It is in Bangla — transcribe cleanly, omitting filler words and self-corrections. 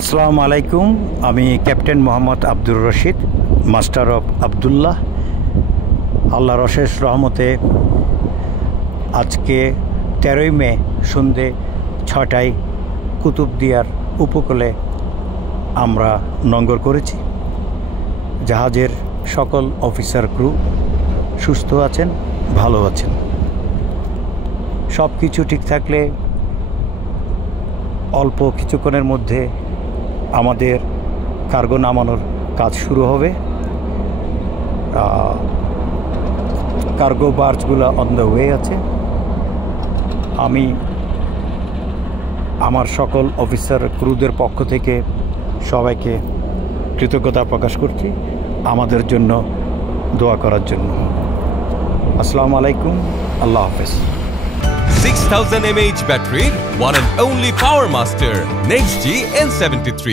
আসসালামু আলাইকুম। আমি captain Mohammad Abdur Rashid, master of Abdullah. আল্লাহর অশেষ রহমতে আজকে 13ই মে সন্ধে 6টায় কুতুবদিয়ার উপকূলে আমরা নোঙর করেছি। জাহাজের সকল অফিসার ক্রু সুস্থ আছেন, ভালো আছেন। সব কিছু ঠিক থাকলে অল্প কিছুক্ষণের মধ্যে আমাদের কার্গো নামানোর কাজ শুরু হবে। কার্গো বার্জগুলো অন দ্য ওয়ে আছে। আমি আমার সকল অফিসার ক্রুদের পক্ষ থেকে সবাইকে কৃতজ্ঞতা প্রকাশ করছি আমাদের জন্য দোয়া করার জন্য। আসসালামু আলাইকুম, আল্লাহ হাফেজ। 6000 mAh battery, one and only Power Master, NextG N73.